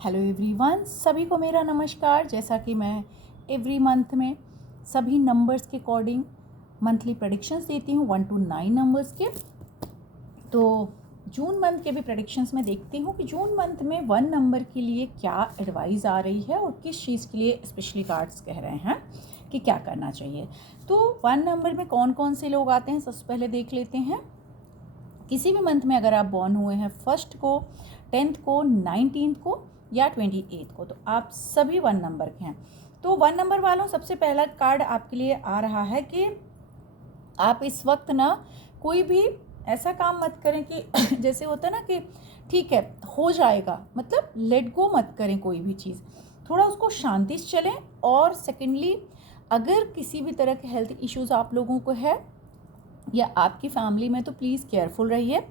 Hello everyone, सभी को मेरा नमस्कार। जैसा कि मैं एवरी मंथ में सभी नंबर्स के अकॉर्डिंग मंथली प्रेडिक्शंस देती हूँ 1 to 9 नंबर्स के। तो जून मंथ के भी प्रेडिक्शंस में देखती हूँ कि जून मंथ में 1 नंबर के लिए क्या एडवाइस आ रही है और किस चीज़ के लिए स्पेशली कार्ड्स कह रहे हैं कि क्या करना चाहिए। तो 1 नंबर में कौन कौन से लोग आते हैं सबसे पहले देख लेते हैं। किसी भी मंथ में अगर आप बॉर्न हुए हैं 1st को, 10th को, 19th को या 28th को, तो आप सभी 1 नंबर के हैं। तो 1 नंबर वालों, सबसे पहला कार्ड आपके लिए आ रहा है कि आप इस वक्त ना कोई भी ऐसा काम मत करें कि जैसे होता है ना कि ठीक है हो जाएगा, मतलब लेट गो मत करें कोई भी चीज़, थोड़ा उसको शांति से चलें। और सेकेंडली, अगर किसी भी तरह के हेल्थ इश्यूज़ आप लोगों को है या आपकी फैमिली में, तो प्लीज़ केयरफुल रहिए।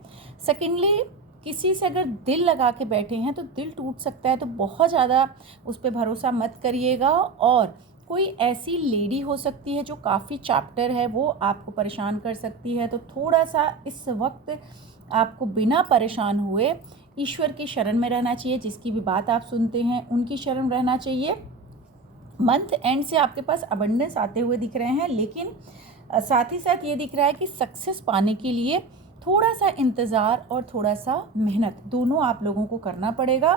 सेकेंडली, किसी से अगर दिल लगा के बैठे हैं तो दिल टूट सकता है, तो बहुत ज़्यादा उस पर भरोसा मत करिएगा। और कोई ऐसी लेडी हो सकती है जो काफ़ी चैप्टर है, वो आपको परेशान कर सकती है, तो थोड़ा सा इस वक्त आपको बिना परेशान हुए ईश्वर की शरण में रहना चाहिए। जिसकी भी बात आप सुनते हैं उनकी शरण रहना चाहिए। मंथ एंड से आपके पास अबंडेंस आते हुए दिख रहे हैं, लेकिन साथ ही साथ ये दिख रहा है कि सक्सेस पाने के लिए थोड़ा सा इंतज़ार और थोड़ा सा मेहनत दोनों आप लोगों को करना पड़ेगा,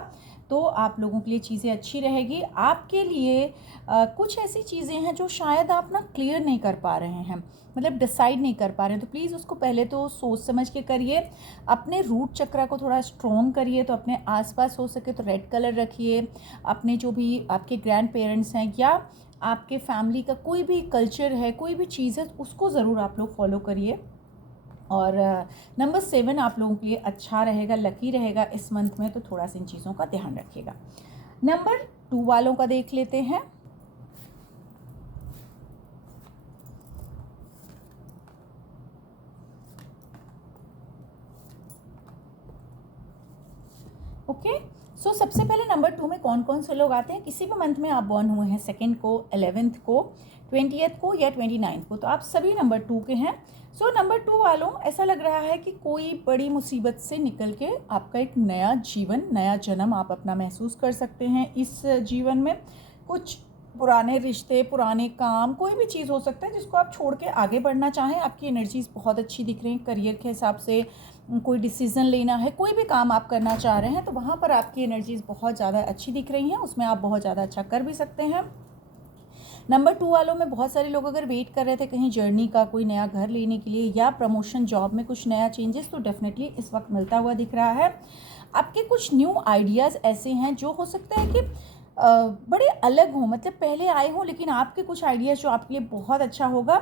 तो आप लोगों के लिए चीज़ें अच्छी रहेगी। आपके लिए कुछ ऐसी चीज़ें हैं जो शायद आप ना क्लियर नहीं कर पा रहे हैं, मतलब डिसाइड नहीं कर पा रहे हैं, तो प्लीज़ उसको पहले तो सोच समझ के करिए। अपने रूट चक्रा को थोड़ा स्ट्रॉन्ग करिए, तो अपने आसपास हो सके तो रेड कलर रखिए। अपने जो भी आपके ग्रैंड पेरेंट्स हैं या आपके फैमिली का कोई भी कल्चर है, कोई भी चीज़ है, उसको ज़रूर आप लोग फॉलो करिए। और नंबर 7 आप लोगों के लिए अच्छा रहेगा, लकी रहेगा इस मंथ में, तो थोड़ा सा इन चीज़ों का ध्यान रखिएगा। नंबर 2 वालों का देख लेते हैं। ओके, सो सबसे पहले नंबर 2 में कौन कौन से लोग आते हैं। किसी भी मंथ में आप बॉर्न हुए हैं 2nd को, 11th को, 20th को या 29th को, तो आप सभी नंबर 2 के हैं। सो नंबर 2 वालों, ऐसा लग रहा है कि कोई बड़ी मुसीबत से निकल के आपका एक नया जीवन, नया जन्म आप अपना महसूस कर सकते हैं। इस जीवन में कुछ पुराने रिश्ते, पुराने काम, कोई भी चीज़ हो सकता है जिसको आप छोड़ के आगे बढ़ना चाहें। आपकी एनर्जीज बहुत अच्छी दिख रही हैं। करियर के हिसाब से कोई डिसीज़न लेना है, कोई भी काम आप करना चाह रहे हैं, तो वहाँ पर आपकी एनर्जीज बहुत ज़्यादा अच्छी दिख रही हैं, उसमें आप बहुत ज़्यादा अच्छा कर भी सकते हैं। नंबर 2 वालों में बहुत सारे लोग अगर वेट कर रहे थे कहीं जर्नी का, कोई नया घर लेने के लिए या प्रमोशन, जॉब में कुछ नया चेंजेस, तो डेफिनेटली इस वक्त मिलता हुआ दिख रहा है। आपके कुछ न्यू आइडियाज़ ऐसे हैं जो हो सकता है कि बड़े अलग हों, मतलब पहले आए हों, लेकिन आपके कुछ आइडियाज़ जो आपके लिए बहुत अच्छा होगा।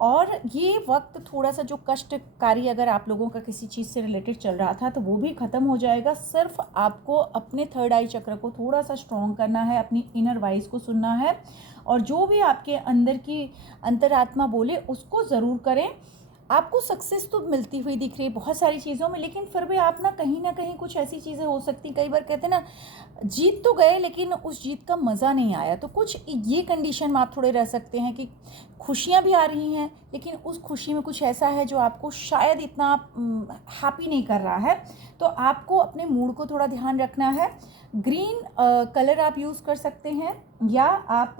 और ये वक्त थोड़ा सा जो कष्टकारी अगर आप लोगों का किसी चीज़ से रिलेटेड चल रहा था, तो वो भी ख़त्म हो जाएगा। सिर्फ आपको अपने थर्ड आई चक्र को थोड़ा सा स्ट्रॉन्ग करना है, अपनी इनर वॉइस को सुनना है, और जो भी आपके अंदर की अंतरात्मा बोले उसको ज़रूर करें। आपको सक्सेस तो मिलती हुई दिख रही है बहुत सारी चीज़ों में, लेकिन फिर भी आप ना कहीं कुछ ऐसी चीज़ें हो सकती, कई बार कहते हैं ना, जीत तो गए लेकिन उस जीत का मज़ा नहीं आया। तो कुछ ये कंडीशन में आप थोड़े रह सकते हैं कि खुशियाँ भी आ रही हैं, लेकिन उस खुशी में कुछ ऐसा है जो आपको शायद इतना हैप्पी नहीं कर रहा है, तो आपको अपने मूड को थोड़ा ध्यान रखना है। ग्रीन कलर आप यूज़ कर सकते हैं, या आप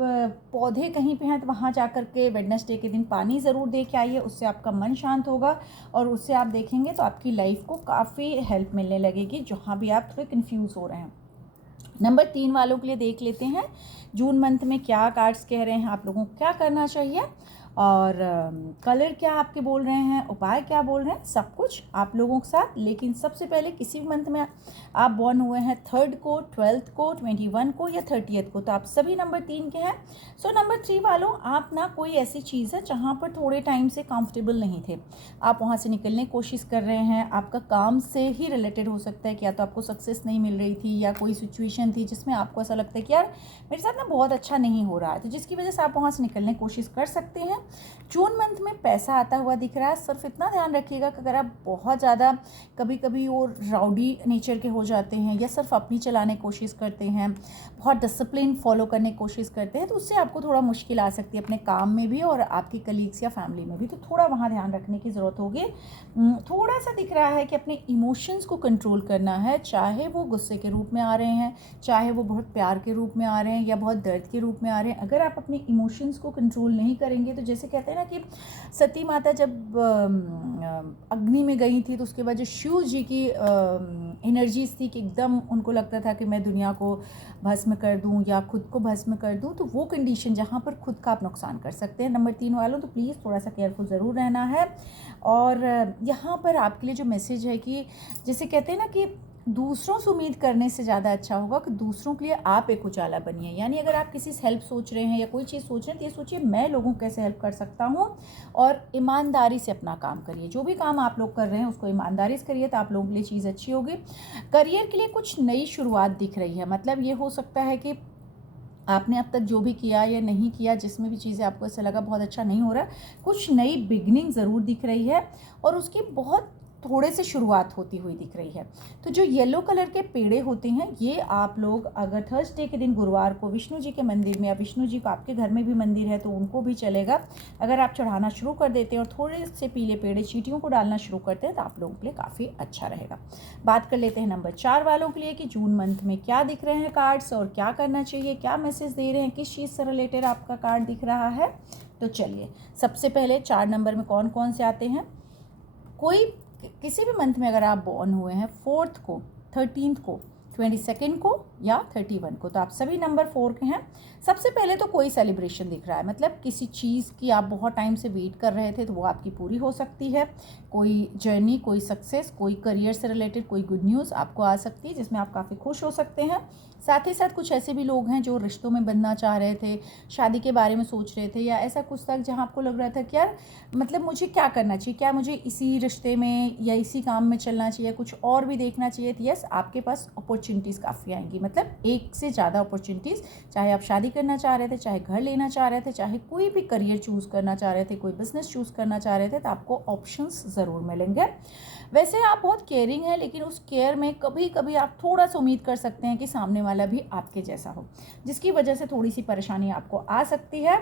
पौधे कहीं पे हैं तो वहाँ जा कर के वेडनेसडे के दिन पानी ज़रूर दे के आइए, उससे आपका मन शांत होगा और उससे आप देखेंगे तो आपकी लाइफ को काफ़ी हेल्प मिलने लगेगी, जहाँ भी आप थोड़े कन्फ्यूज़ हो रहे हैं। नंबर 3 वालों के लिए देख लेते हैं जून मंथ में क्या कार्ड्स कह रहे हैं, आप लोगों को क्या करना चाहिए, और कलर क्या आपके बोल रहे हैं, उपाय क्या बोल रहे हैं, सब कुछ आप लोगों के साथ। लेकिन सबसे पहले किसी भी मंथ में आप बॉर्न हुए हैं 3rd को, 12th को, 21 को या 30th को, तो आप सभी नंबर 3 के हैं। सो नंबर 3 वालों, आप ना कोई ऐसी चीज़ है जहाँ पर थोड़े टाइम से कंफर्टेबल नहीं थे, आप वहाँ से निकलने की कोशिश कर रहे हैं। आपका काम से ही रिलेटेड हो सकता है कि या तो आपको सक्सेस नहीं मिल रही थी, या कोई सिचुएशन थी जिसमें आपको ऐसा लगता है कि यार मेरे साथ ना बहुत अच्छा नहीं हो रहा है, तो जिसकी वजह से आप वहाँ से निकलने की कोशिश कर सकते हैं। जून मंथ में पैसा आता हुआ दिख रहा है। सिर्फ इतना ध्यान रखिएगा कि अगर आप बहुत ज़्यादा कभी कभी वो राउडी नेचर के हो जाते हैं या सिर्फ अपनी चलाने की कोशिश करते हैं, बहुत डिसिप्लिन फॉलो करने की कोशिश करते हैं, तो उससे आपको थोड़ा मुश्किल आ सकती है अपने काम में भी और आपकी कलीग्स या फैमिली में भी। तो थोड़ा वहाँ ध्यान रखने की ज़रूरत होगी। थोड़ा सा दिख रहा है कि अपने इमोशंस को कंट्रोल करना है, चाहे वो गुस्से के रूप में आ रहे हैं, चाहे वो बहुत प्यार के रूप में आ रहे हैं या बहुत दर्द के रूप में आ रहे हैं। अगर आप अपने इमोशंस को कंट्रोल नहीं करेंगे तो जैसे कहते हैं ना कि सती माता जब अग्नि में गई थी तो उसके बाद जो शिव जी की एनर्जीज थी कि एकदम उनको लगता था कि मैं दुनिया को भस्म कर दूं या खुद को भस्म कर दूं, तो वो कंडीशन जहां पर खुद का आप नुकसान कर सकते हैं नंबर 3 वालों, तो प्लीज़ थोड़ा सा केयरफुल ज़रूर रहना है। और यहाँ पर आपके लिए जो मैसेज है कि जैसे कहते हैं ना कि दूसरों से उम्मीद करने से ज़्यादा अच्छा होगा कि दूसरों के लिए आप एक उजाला बनिए। यानी अगर आप किसी से हेल्प सोच रहे हैं या कोई चीज़ सोच रहे हैं तो ये सोचिए मैं लोगों को कैसे हेल्प कर सकता हूँ, और ईमानदारी से अपना काम करिए। जो भी काम आप लोग कर रहे हैं उसको ईमानदारी से करिए तो आप लोगों के लिए चीज़ अच्छी होगी। करियर के लिए कुछ नई शुरुआत दिख रही है, मतलब ये हो सकता है कि आपने अब तक जो भी किया या नहीं किया, जिसमें भी चीज़ें आपको ऐसा लगा बहुत अच्छा नहीं हो रहा, कुछ नई बिगनिंग ज़रूर दिख रही है और उसकी बहुत थोड़े से शुरुआत होती हुई दिख रही है। तो जो येलो कलर के पेड़े होते हैं ये आप लोग अगर थर्सडे के दिन गुरुवार को विष्णु जी के मंदिर में, या विष्णु जी को आपके घर में भी मंदिर है तो उनको भी चलेगा, अगर आप चढ़ाना शुरू कर देते हैं और थोड़े से पीले पेड़े चींटियों को डालना शुरू करते हैं तो आप लोगों के लिए काफ़ी अच्छा रहेगा। बात कर लेते हैं नंबर 4 वालों के लिए कि जून मंथ में क्या दिख रहे हैं कार्ड्स और क्या करना चाहिए, क्या मैसेज दे रहे हैं, किस चीज़ से रिलेटेड आपका कार्ड दिख रहा है। तो चलिए सबसे पहले 4 नंबर में कौन कौन से आते हैं। कोई किसी भी मंथ में अगर आप बॉर्न हुए हैं 4th को, 13th को, 22nd को या 31 को, तो आप सभी नंबर 4 के हैं। सबसे पहले तो कोई सेलिब्रेशन दिख रहा है, मतलब किसी चीज़ की आप बहुत टाइम से वेट कर रहे थे तो वो आपकी पूरी हो सकती है। कोई जर्नी, कोई सक्सेस, कोई करियर से रिलेटेड कोई गुड न्यूज़ आपको आ सकती है जिसमें आप काफ़ी खुश हो सकते हैं। साथ ही साथ कुछ ऐसे भी लोग हैं जो रिश्तों में बंधना चाह रहे थे, शादी के बारे में सोच रहे थे, या ऐसा कुछ तक जहाँ आपको लग रहा था कि यार मतलब मुझे क्या करना चाहिए, क्या मुझे इसी रिश्ते में या इसी काम में चलना चाहिए, कुछ और भी देखना चाहिए। तो यस, आपके पास अपॉर्चुनिटीज़ काफ़ी आएंगी, मतलब एक से ज़्यादा अपॉर्चुनिटीज़। चाहे आप शादी करना चाह रहे थे, चाहे घर लेना चाह रहे थे, चाहे कोई भी करियर चूज़ करना चाह रहे थे, कोई बिजनेस चूज़ करना चाह रहे थे, तो आपको ऑप्शंस ज़रूर मिलेंगे। वैसे आप बहुत केयरिंग है, लेकिन उस केयर में कभी कभी आप थोड़ा सा उम्मीद कर सकते हैं कि सामने वाला भी आपके जैसा हो, जिसकी वजह से थोड़ी सी परेशानी आपको आ सकती है।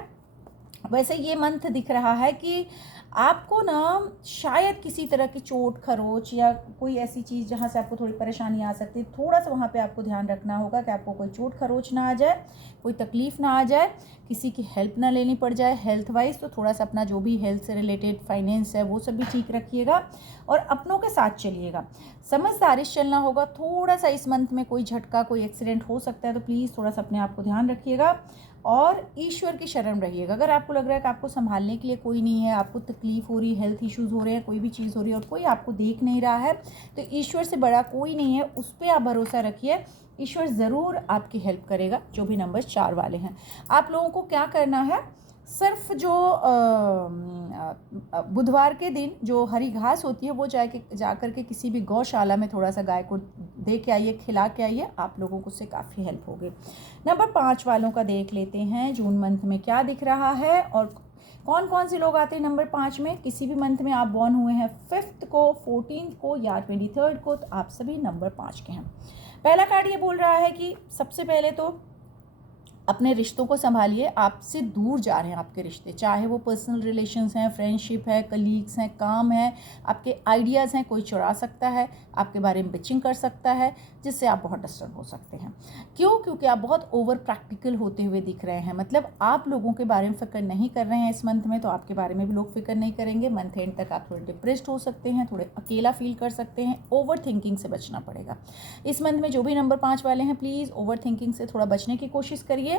वैसे ये मंथ दिख रहा है कि आपको ना शायद किसी तरह की चोट खरोच या कोई ऐसी चीज़ जहाँ से आपको थोड़ी परेशानी आ सकती है, थोड़ा सा वहाँ पे आपको ध्यान रखना होगा कि आपको कोई चोट खरोच ना आ जाए, कोई तकलीफ़ ना आ जाए, किसी की हेल्प ना लेनी पड़ जाए हेल्थ वाइज। तो थोड़ा सा अपना जो भी हेल्थ से रिलेटेड फाइनेंस है वो सब भी ठीक रखिएगा और अपनों के साथ चलिएगा, समझदारी से चलना होगा। थोड़ा सा इस मंथ में कोई झटका, कोई एक्सीडेंट हो सकता है, तो प्लीज़ थोड़ा सा अपने आप को ध्यान रखिएगा और ईश्वर की शरण रहिएगा। अगर आपको लग रहा है कि आपको संभालने के लिए कोई नहीं है, आपको तकलीफ़ हो रही है, हेल्थ इश्यूज़ हो रहे हैं, कोई भी चीज़ हो रही है और कोई आपको देख नहीं रहा है, तो ईश्वर से बड़ा कोई नहीं है, उस पर आप भरोसा रखिए, ईश्वर ज़रूर आपकी हेल्प करेगा। जो भी नंबर 4 वाले हैं, आप लोगों को क्या करना है, सिर्फ जो बुधवार के दिन जो हरी घास होती है वो जा कर के किसी भी गौशाला में थोड़ा सा गाय को दे के आइए, खिला के आइए, आप लोगों को उससे काफ़ी हेल्प होगी। नंबर 5 वालों का देख लेते हैं जून मंथ में क्या दिख रहा है और कौन कौन से लोग आते हैं नंबर 5 में। किसी भी मंथ में आप बॉर्न हुए हैं 5th को, 14th को या 23rd को, तो आप सभी नंबर 5 के हैं। पहला कार्ड ये बोल रहा है कि सबसे पहले तो अपने रिश्तों को संभालिए। आपसे दूर जा रहे हैं आपके रिश्ते, चाहे वो पर्सनल रिलेशंस हैं, फ्रेंडशिप है, कलीग्स हैं, काम है, आपके आइडियाज़ हैं, कोई चुरा सकता है, आपके बारे में बिचिंग कर सकता है, जिससे आप बहुत डिस्टर्ब हो सकते हैं। क्यों? क्योंकि आप बहुत ओवर प्रैक्टिकल होते हुए दिख रहे हैं, मतलब आप लोगों के बारे में फ़िक्र नहीं कर रहे हैं इस मंथ में, तो आपके बारे में भी लोग फिक्र नहीं करेंगे। मंथ एंड तक आप थोड़े डिप्रेस्ड हो सकते हैं, थोड़े अकेला फील कर सकते हैं। ओवर थिंकिंग से बचना पड़ेगा इस मंथ में। जो भी नंबर 5 वाले हैं, प्लीज़ ओवर थिंकिंग से थोड़ा बचने की कोशिश करिए।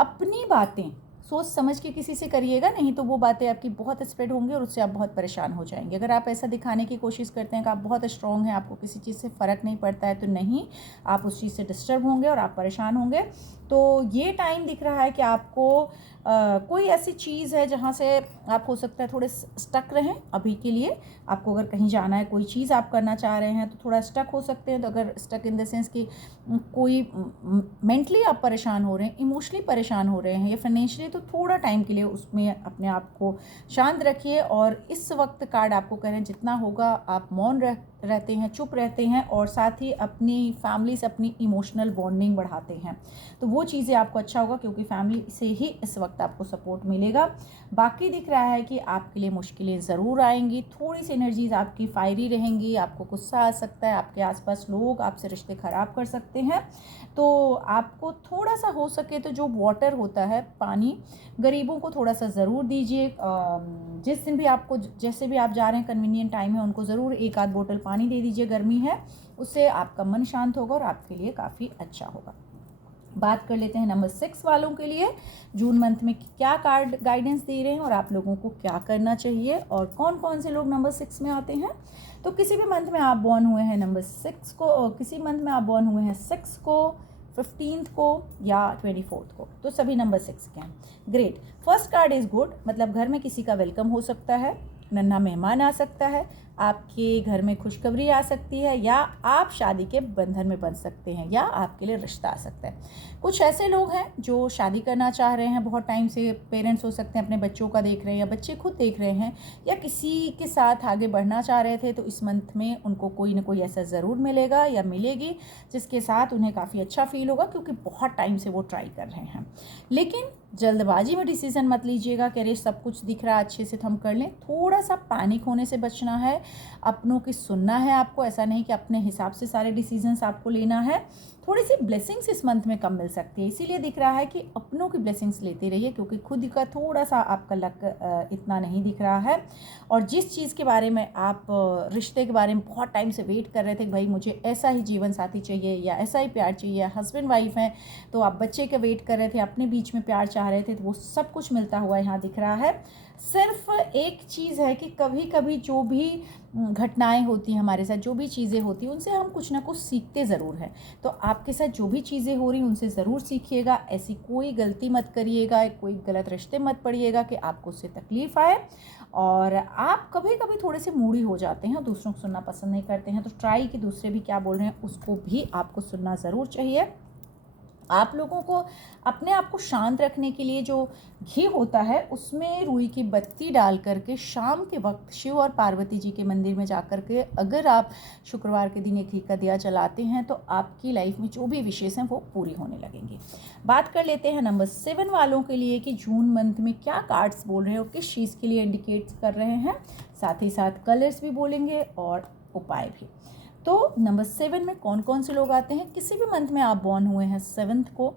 अपनी बातें सोच समझ के किसी से करिएगा, नहीं तो वो बातें आपकी बहुत स्प्रेड होंगी और उससे आप बहुत परेशान हो जाएंगे। अगर आप ऐसा दिखाने की कोशिश करते हैं कि आप बहुत स्ट्रॉन्ग हैं, आपको किसी चीज़ से फ़र्क नहीं पड़ता है, तो नहीं, आप उस चीज़ से डिस्टर्ब होंगे और आप परेशान होंगे। तो ये टाइम दिख रहा है कि आपको कोई ऐसी चीज़ है जहाँ से आप हो सकता है थोड़े स्टक रहें अभी के लिए। आपको अगर कहीं जाना है, कोई चीज़ आप करना चाह रहे हैं तो थोड़ा स्टक हो सकते हैं। तो अगर स्टक इन द सेंस कि कोई मेंटली आप परेशान हो रहे हैं, इमोशनली परेशान हो रहे हैं या फाइनेंशियली, तो थोड़ा टाइम के लिए उसमें अपने आप को शांत रखिए। और इस वक्त कार्ड आपको कह रहे हैं जितना होगा आप मौन रहते हैं, चुप रहते हैं और साथ ही अपनी फैमिली से अपनी इमोशनल बॉन्डिंग बढ़ाते हैं, तो वो चीज़ें आपको अच्छा होगा क्योंकि फैमिली से ही इस वक्त आपको सपोर्ट मिलेगा। बाकी दिख रहा है कि आपके लिए मुश्किलें ज़रूर आएंगी, थोड़ी सी एनर्जीज आपकी फायरी रहेंगी, आपको गुस्सा आ सकता है, आपके आसपास लोग आपसे रिश्ते ख़राब कर सकते हैं। तो आपको थोड़ा सा हो सके तो जो वाटर होता है, पानी, गरीबों को थोड़ा सा ज़रूर दीजिए। जिस दिन भी आपको, जैसे भी आप जा रहे हैं, कन्वीनियंट टाइम है, उनको ज़रूर एक आध बोतल पानी दे दीजिए, गर्मी है, उससे आपका मन शांत होगा और आपके लिए काफ़ी अच्छा होगा। बात कर लेते हैं नंबर 6 वालों के लिए। जून मंथ में क्या कार्ड गाइडेंस दे रहे हैं और आप लोगों को क्या करना चाहिए और कौन कौन से लोग नंबर 6 में आते हैं। तो किसी भी मंथ में आप बॉर्न हुए हैं नंबर 6 को, और किसी मंथ में आप बॉर्न हुए हैं 6 को, 15th को या 24th को, तो सभी नंबर 6 के हैं। Great. First card is good, मतलब घर में किसी का वेलकम हो सकता है, नन्हा मेहमान आ सकता है, आपके घर में खुशखबरी आ सकती है, या आप शादी के बंधन में बंध सकते हैं, या आपके लिए रिश्ता आ सकता है। कुछ ऐसे लोग हैं जो शादी करना चाह रहे हैं, बहुत टाइम से पेरेंट्स हो सकते हैं अपने बच्चों का देख रहे हैं, या बच्चे खुद देख रहे हैं, या किसी के साथ आगे बढ़ना चाह रहे थे, तो इस मंथ में उनको कोई ना कोई ऐसा ज़रूर मिलेगा या मिलेगी जिसके साथ उन्हें काफ़ी अच्छा फील होगा, क्योंकि बहुत टाइम से वो ट्राई कर रहे हैं। लेकिन जल्दबाजी में डिसीज़न मत लीजिएगा कि अरे सब कुछ दिख रहा है, अच्छे से हम कर लें। थोड़ा सा पैनिक होने से बचना है, अपनों की सुनना है आपको, ऐसा नहीं कि अपने हिसाब से सारे डिसीजंस आपको लेना है। थोड़ी सी ब्लेसिंग्स इस मंथ में कम मिल सकती है, इसीलिए दिख रहा है कि अपनों की ब्लेसिंग्स लेते रहिए, क्योंकि खुद का थोड़ा सा आपका लक इतना नहीं दिख रहा है। और जिस चीज़ के बारे में आप रिश्ते के बारे में बहुत टाइम से वेट कर रहे थे कि भाई मुझे ऐसा ही जीवन साथी चाहिए या ऐसा ही प्यार चाहिए, हस्बैंड वाइफ हैं, तो आप बच्चे का वेट कर रहे थे, अपने बीच में प्यार चाह रहे थे, तो वो सब कुछ मिलता हुआ यहाँ दिख रहा है। सिर्फ एक चीज़ है कि कभी कभी जो भी घटनाएं होती हैं हमारे साथ, जो भी चीज़ें होती हैं, उनसे हम कुछ ना कुछ सीखते ज़रूर हैं। तो आपके साथ जो भी चीज़ें हो रही हैं उनसे ज़रूर सीखिएगा, ऐसी कोई गलती मत करिएगा, कोई गलत रिश्ते मत पड़िएगा कि आपको उससे तकलीफ़ आए। और आप कभी कभी थोड़े से मूडी हो जाते हैं, दूसरों को सुनना पसंद नहीं करते हैं, तो ट्राई कि दूसरे भी क्या बोल रहे हैं उसको भी आपको सुनना ज़रूर चाहिए। आप लोगों को अपने आप को शांत रखने के लिए जो घी होता है उसमें रुई की बत्ती डाल करके शाम के वक्त शिव और पार्वती जी के मंदिर में जा कर के अगर आप शुक्रवार के दिन एक घी का दिया जलाते हैं तो आपकी लाइफ में जो भी विशेष हैं वो पूरी होने लगेंगी। बात कर लेते हैं नंबर 7 वालों के लिए कि जून मंथ में क्या कार्ड्स बोल रहे हैं और किस चीज़ के लिए इंडिकेट कर रहे हैं, साथ ही साथ कलर्स भी बोलेंगे और उपाय भी। तो नंबर 7 में कौन कौन से लोग आते हैं। किसी भी मंथ में आप बॉर्न हुए हैं 7th को,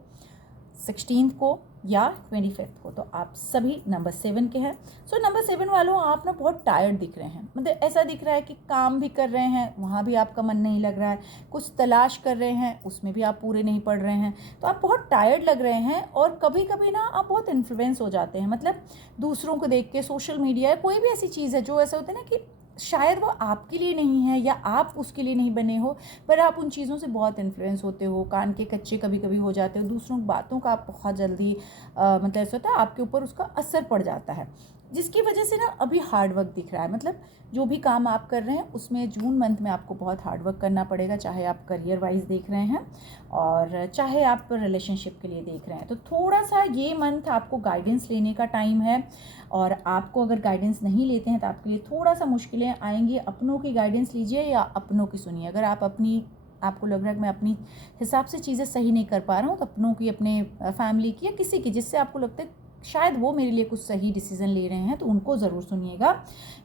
16th को या 25th को, तो आप सभी नंबर 7 के हैं। सो नंबर 7 वालों, आप ना बहुत टायर्ड दिख रहे हैं, मतलब ऐसा दिख रहा है कि काम भी कर रहे हैं, वहाँ भी आपका मन नहीं लग रहा है, कुछ तलाश कर रहे हैं, उसमें भी आप पूरे नहीं पड़ रहे हैं, तो आप बहुत टायर्ड लग रहे हैं। और कभी कभी ना आप बहुत इन्फ्लुएंस हो जाते हैं, मतलब दूसरों को देख के, सोशल मीडिया या कोई भी ऐसी चीज़ है जो ऐसा होता है ना कि शायद वो आपके लिए नहीं है या आप उसके लिए नहीं बने हो, पर आप उन चीज़ों से बहुत इन्फ्लुएंस होते हो, कान के कच्चे कभी कभी हो जाते हो, दूसरों की बातों का आप बहुत जल्दी मतलब ऐसा होता है आपके ऊपर उसका असर पड़ जाता है, जिसकी वजह से ना अभी हार्ड वर्क दिख रहा है। मतलब जो भी काम आप कर रहे हैं उसमें जून मंथ में आपको बहुत हार्ड वर्क करना पड़ेगा, चाहे आप करियर वाइज देख रहे हैं और चाहे आप रिलेशनशिप के लिए देख रहे हैं। तो थोड़ा सा ये मंथ आपको गाइडेंस लेने का टाइम है, और आपको अगर गाइडेंस नहीं लेते हैं तो आपके लिए थोड़ा सा मुश्किलें आएंगी। अपनों की गाइडेंस लीजिए या अपनों की सुनिए। अगर आपको लग रहा है कि मैं अपनी हिसाब से चीज़ें सही नहीं कर पा रहा हूँ, तो अपनों की, अपने फैमिली की या किसी की जिससे आपको लगता है शायद वो मेरे लिए कुछ सही डिसीजन ले रहे हैं, तो उनको ज़रूर सुनिएगा।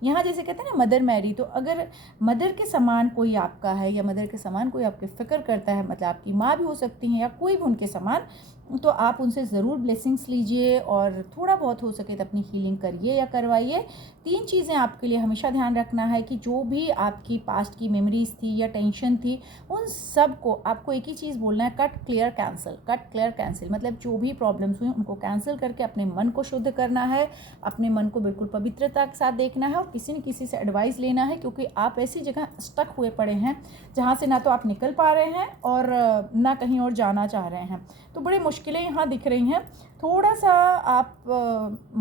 यहाँ जैसे कहते हैं ना मदर मैरी, तो अगर मदर के समान कोई आपका है या मदर के समान कोई आपकी फ़िक्र करता है, मतलब आपकी माँ भी हो सकती हैं या कोई भी उनके समान, तो आप उनसे ज़रूर ब्लेसिंग्स लीजिए और थोड़ा बहुत हो सके तो अपनी हीलिंग करिए या करवाइए। 3 चीज़ें आपके लिए हमेशा ध्यान रखना है कि जो भी आपकी पास्ट की मेमोरीज थी या टेंशन थी, उन सब को आपको एक ही चीज़ बोलना है, cut clear cancel. Cut clear cancel मतलब जो भी प्रॉब्लम्स हुई उनको कैंसिल करके अपने मन को शुद्ध करना है, अपने मन को बिल्कुल पवित्रता के साथ देखना है और किसी न किसी से एडवाइस लेना है, क्योंकि आप ऐसी जगह स्टक हुए पड़े हैं जहाँ से ना तो आप निकल पा रहे हैं और ना कहीं और जाना चाह रहे हैं। तो बड़ी मुश्किलें यहाँ दिख रही हैं, थोड़ा सा आप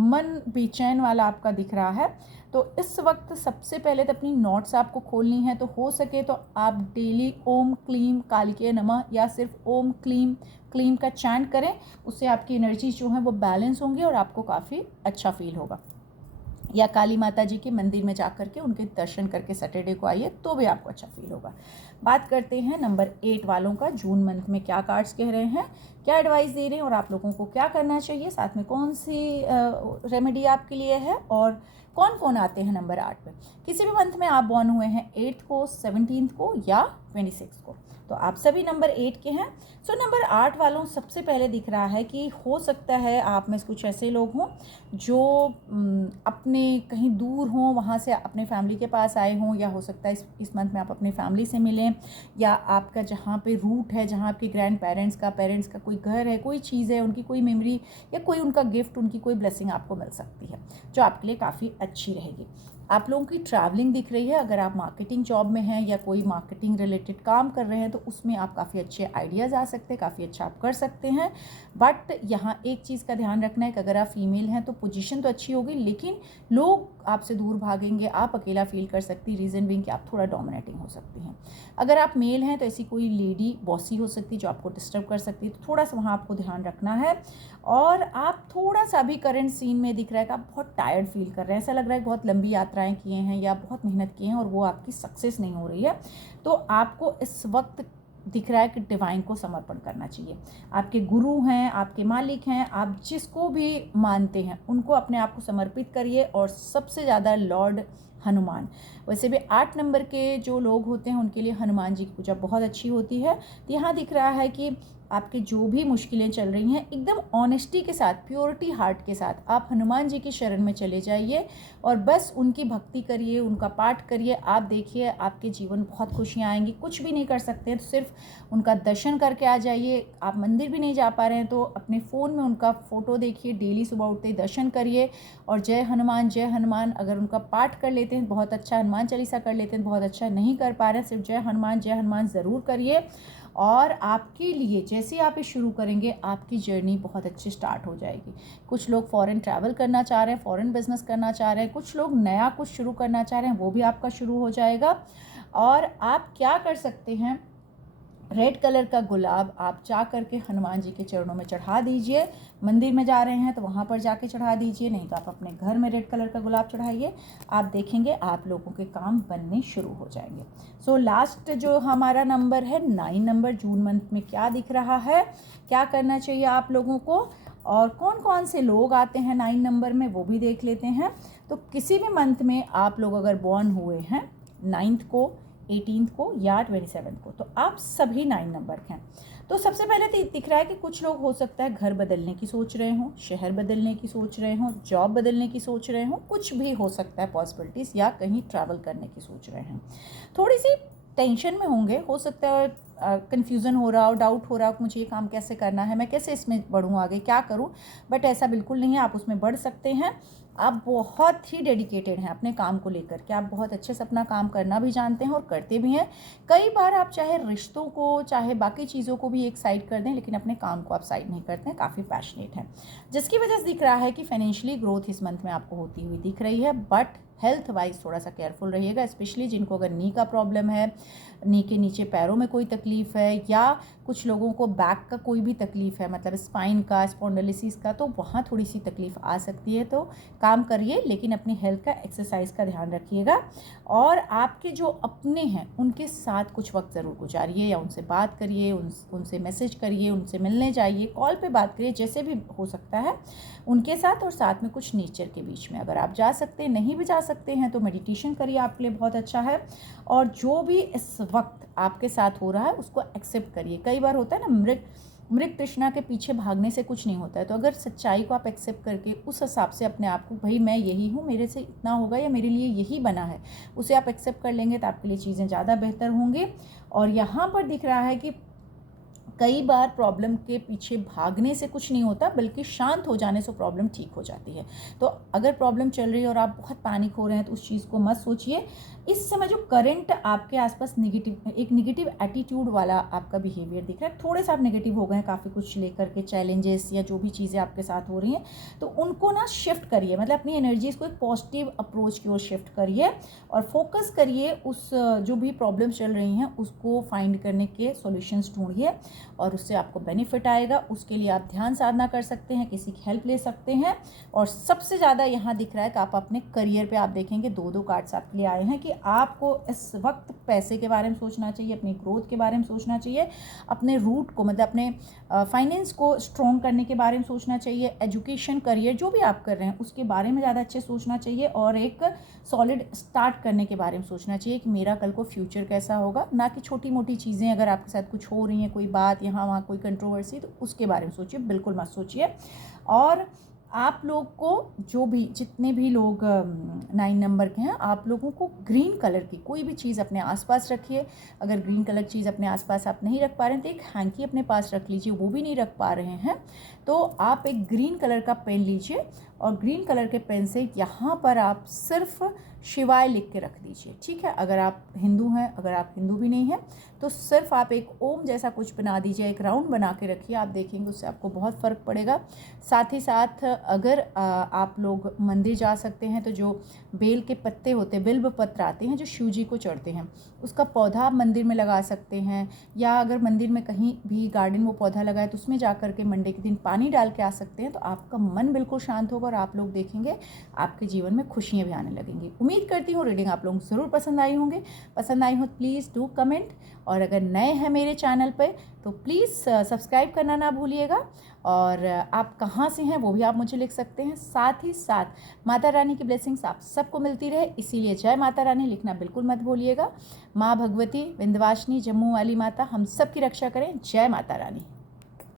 मन बेचैन वाला आपका दिख रहा है। तो इस वक्त सबसे पहले तो अपनी नोट्स आपको खोलनी है। तो हो सके तो आप डेली ओम क्लीम कालिके नमः या सिर्फ ओम क्लीम क्लीम का चैंट करें, उससे आपकी एनर्जी जो है वो बैलेंस होंगी और आपको काफ़ी अच्छा फील होगा। या काली माता जी के मंदिर में जा कर के उनके दर्शन करके सैटरडे को आइए तो भी आपको अच्छा फील होगा। बात करते हैं नंबर 8 वालों का। जून मंथ में क्या कार्ड्स कह रहे हैं, क्या एडवाइस दे रहे हैं और आप लोगों को क्या करना चाहिए, साथ में कौन सी रेमेडी आपके लिए है और कौन कौन आते हैं नंबर 8 पे। किसी भी मंथ में आप बॉर्न हुए हैं 8 को, 17 को या 26 को, तो आप सभी नंबर 8 के हैं। सो नंबर 8 वालों सबसे पहले दिख रहा है कि हो सकता है आप में कुछ ऐसे लोग हों जो अपने कहीं दूर हों, वहाँ से अपने फैमिली के पास आए हों, या हो सकता है इस मंथ में आप अपनी फैमिली से मिलें, या आपका जहाँ पे रूट है, जहाँ आपके ग्रैंड पेरेंट्स का कोई घर है, कोई चीज़ है, उनकी कोई मेमोरी या कोई उनका गिफ्ट, उनकी कोई ब्लेसिंग आपको मिल सकती है जो आपके लिए काफ़ी अच्छी रहेगी। आप लोगों की ट्रैवलिंग दिख रही है। अगर आप मार्केटिंग जॉब में हैं या कोई मार्केटिंग रिलेटेड काम कर रहे हैं तो उसमें आप काफ़ी अच्छे आइडियाज़ आ सकते हैं, काफ़ी अच्छा आप कर सकते हैं। बट यहाँ एक चीज़ का ध्यान रखना है कि अगर आप फीमेल हैं तो पोजीशन तो अच्छी होगी, लेकिन लोग आपसे दूर भागेंगे, आप अकेला फील कर सकती है। रीज़न बीइंग कि आप थोड़ा डोमिनेटिंग हो सकती हैं। अगर आप मेल हैं तो ऐसी कोई लेडी बॉसी हो सकती है जो आपको डिस्टर्ब कर सकती है, तो थोड़ा सा वहाँ आपको ध्यान रखना है। और आप थोड़ा सा भी करंट सीन में दिख रहा है कि आप बहुत टायर्ड फील कर रहे हैं, ऐसा लग रहा है कि बहुत लंबी यात्राएं किए हैं या बहुत मेहनत की हैं और वो आपकी सक्सेस नहीं हो रही है। तो आपको इस वक्त दिख रहा है कि डिवाइन को समर्पण करना चाहिए। आपके गुरु हैं, आपके मालिक हैं, आप जिसको भी मानते हैं उनको अपने आप को समर्पित करिए। और सबसे ज़्यादा लॉर्ड हनुमान, वैसे भी 8 नंबर के जो लोग होते हैं उनके लिए हनुमान जी की पूजा बहुत अच्छी होती है। तो यहाँ दिख रहा है कि आपके जो भी मुश्किलें चल रही हैं, एकदम ऑनेस्टी के साथ, प्योरिटी हार्ट के साथ आप हनुमान जी की शरण में चले जाइए और बस उनकी भक्ति करिए, उनका पाठ करिए। आप देखिए आपके जीवन बहुत खुशियाँ आएंगी। कुछ भी नहीं कर सकते हैं तो सिर्फ उनका दर्शन करके आ जाइए। आप मंदिर भी नहीं जा पा रहे हैं तो अपने फ़ोन में उनका फ़ोटो देखिए, डेली सुबह उठते ही दर्शन करिए और जय हनुमान जय हनुमान अगर उनका पाठ कर लेते हैं बहुत अच्छा, हनुमान चालीसा कर लेते हैं बहुत अच्छा, नहीं कर पा रहे हैं सिर्फ जय हनुमान ज़रूर करिए। और आपके लिए जैसे आप ये शुरू करेंगे आपकी जर्नी बहुत अच्छी स्टार्ट हो जाएगी। कुछ लोग फ़ॉरेन ट्रैवल करना चाह रहे हैं, फ़ॉरेन बिजनेस करना चाह रहे हैं, कुछ लोग नया कुछ शुरू करना चाह रहे हैं, वो भी आपका शुरू हो जाएगा। और आप क्या कर सकते हैं, रेड कलर का गुलाब आप जा करके हनुमान जी के चरणों में चढ़ा दीजिए। मंदिर में जा रहे हैं तो वहाँ पर जाके चढ़ा दीजिए, नहीं तो आप अपने घर में रेड कलर का गुलाब चढ़ाइए। आप देखेंगे आप लोगों के काम बनने शुरू हो जाएंगे। सो लास्ट जो हमारा नंबर है 9 नंबर, जून मंथ में क्या दिख रहा है, क्या करना चाहिए आप लोगों को और कौन कौन से लोग आते हैं 9 नंबर में वो भी देख लेते हैं। तो किसी भी मंथ में आप लोग अगर बॉर्न हुए हैं 9th को, 18th को या 27th को, तो आप सभी 9 नंबर के हैं। तो सबसे पहले तो दिख रहा है कि कुछ लोग हो सकता है घर बदलने की सोच रहे हों, शहर बदलने की सोच रहे हों, जॉब बदलने की सोच रहे हों, कुछ भी हो सकता है पॉसिबिलिटीज़, या कहीं ट्रैवल करने की सोच रहे हैं। थोड़ी सी टेंशन में होंगे, हो सकता है कन्फ्यूज़न हो रहा हो, डाउट हो रहा हो कि मुझे ये काम कैसे करना है, मैं कैसे इसमें बढ़ूँ आगे, क्या करूँ। बट ऐसा बिल्कुल नहीं है, आप उसमें बढ़ सकते हैं। आप बहुत ही डेडिकेटेड हैं अपने काम को लेकर के, आप बहुत अच्छे से अपना काम करना भी जानते हैं और करते भी हैं। कई बार आप चाहे रिश्तों को, चाहे बाकी चीज़ों को भी एक साइड कर दें, लेकिन अपने काम को आप साइड नहीं करते हैं, काफ़ी पैशनेट हैं। जिसकी वजह से दिख रहा है कि फाइनेंशियली ग्रोथ इस मंथ में आपको होती हुई दिख रही है। बट हेल्थ वाइज थोड़ा सा केयरफुल रहिएगा, स्पेशली जिनको अगर नी का प्रॉब्लम है, नी के नीचे पैरों में कोई तकलीफ़ है, या कुछ लोगों को बैक का कोई भी तकलीफ़ है, मतलब स्पाइन का, स्पॉन्डिलोसिस का, तो वहाँ थोड़ी सी तकलीफ़ आ सकती है। तो काम करिए लेकिन अपनी हेल्थ का, एक्सरसाइज का ध्यान रखिएगा। और आपके जो अपने हैं उनके साथ कुछ वक्त ज़रूर गुजारिए, या उनसे बात करिए, उनसे मैसेज करिए, उनसे मिलने जाइए, कॉल पे बात करिए, जैसे भी हो सकता है उनके साथ। और साथ में कुछ नेचर के बीच में अगर आप जा सकते हैं, नहीं भी जा सकते हैं तो मेडिटेशन करिए, आपके लिए बहुत अच्छा है। और जो भी इस वक्त आपके साथ हो रहा है उसको एक्सेप्ट करिए। कई बार होता है ना, मृग तृष्णा के पीछे भागने से कुछ नहीं होता है। तो अगर सच्चाई को आप एक्सेप्ट करके उस हिसाब से अपने आप को, भाई मैं यही हूँ, मेरे से इतना होगा या मेरे लिए यही बना है, उसे आप एक्सेप्ट कर लेंगे तो आपके लिए चीज़ें ज़्यादा बेहतर होंगी। और यहाँ पर दिख रहा है कि कई बार प्रॉब्लम के पीछे भागने से कुछ नहीं होता, बल्कि शांत हो जाने से प्रॉब्लम ठीक हो जाती है। तो अगर प्रॉब्लम चल रही है और आप बहुत पैनिक हो रहे हैं तो उस चीज़ को मत सोचिए। इस समय जो करंट आपके आसपास एक नेगेटिव एटीट्यूड वाला आपका बिहेवियर दिख रहा है, थोड़े से आप नेगेटिव हो गए हैं काफ़ी कुछ लेकर के, चैलेंजेस या जो भी चीज़ें आपके साथ हो रही हैं, तो उनको ना शिफ्ट करिए, मतलब अपनी एनर्जीज़ को एक पॉजिटिव अप्रोच की ओर शिफ्ट करिए और फोकस करिए उस जो भी प्रॉब्लम चल रही हैं उसको फाइंड करने के सॉल्यूशंस ढूंढिए और उससे आपको बेनिफिट आएगा। उसके लिए आप ध्यान साधना कर सकते हैं, किसी की हेल्प ले सकते हैं। और सबसे ज़्यादा यहाँ दिख रहा है कि आप अपने करियर पे आप देखेंगे 2 कार्ड्स आपके लिए आए हैं कि आपको इस वक्त पैसे के बारे में सोचना चाहिए, अपनी ग्रोथ के बारे में सोचना चाहिए, अपने रूट को मतलब अपने फाइनेंस को स्ट्रॉन्ग करने के बारे में सोचना चाहिए, एजुकेशन, करियर जो भी आप कर रहे हैं उसके बारे में ज़्यादा अच्छे सोचना चाहिए और एक सॉलिड स्टार्ट करने के बारे में सोचना चाहिए कि मेरा कल को फ्यूचर कैसा होगा, ना कि छोटी मोटी चीज़ें अगर आपके साथ कुछ हो रही हैं, कोई बात यहाँ वहाँ कोई कंट्रोवर्सी, तो उसके बारे में सोचिए, बिल्कुल मत सोचिए। और आप लोग को जो भी जितने भी लोग 9 नंबर के हैं, आप लोगों को ग्रीन कलर की कोई भी चीज़ अपने आसपास रखिए। अगर ग्रीन कलर चीज़ अपने आसपास आप नहीं रख पा रहे हैं तो एक हैंकी अपने पास रख लीजिए, वो भी नहीं रख पा रहे हैं तो आप एक ग्रीन कलर का पेन लीजिए और ग्रीन कलर के पेन से यहाँ पर आप सिर्फ शिवाय लिख के रख दीजिए, ठीक है। अगर आप हिंदू हैं, अगर आप हिंदू भी नहीं हैं तो सिर्फ आप एक ओम जैसा कुछ बना दीजिए, एक राउंड बना के रखिए, आप देखेंगे उससे आपको बहुत फ़र्क पड़ेगा। साथ ही साथ अगर आप लोग मंदिर जा सकते हैं तो जो बेल के पत्ते होते हैं, बिल्व पत्र आते हैं जो शिव जी को चढ़ते हैं, उसका पौधा आप मंदिर में लगा सकते हैं। या अगर मंदिर में कहीं भी गार्डन वो पौधा लगाए तो उसमें जा कर के मंडे के दिन पानी डाल के आ सकते हैं, तो आपका मन बिल्कुल शांत होगा और आप लोग देखेंगे आपके जीवन में खुशियाँ भी आने लगेंगी। उम्मीद करती हूँ रीडिंग आप लोगों को ज़रूर पसंद आई होंगे। पसंद आई हो प्लीज़ डू कमेंट, और अगर नए हैं मेरे चैनल पे तो प्लीज़ सब्सक्राइब करना ना भूलिएगा। और आप कहाँ से हैं वो भी आप मुझे लिख सकते हैं। साथ ही साथ माता रानी की ब्लेसिंग्स आप सबको मिलती रहे, इसीलिए जय माता रानी लिखना बिल्कुल मत भूलिएगा। माँ भगवती विंध्यवासिनी जम्मू वाली माता हम सब की रक्षा करें। जय माता रानी।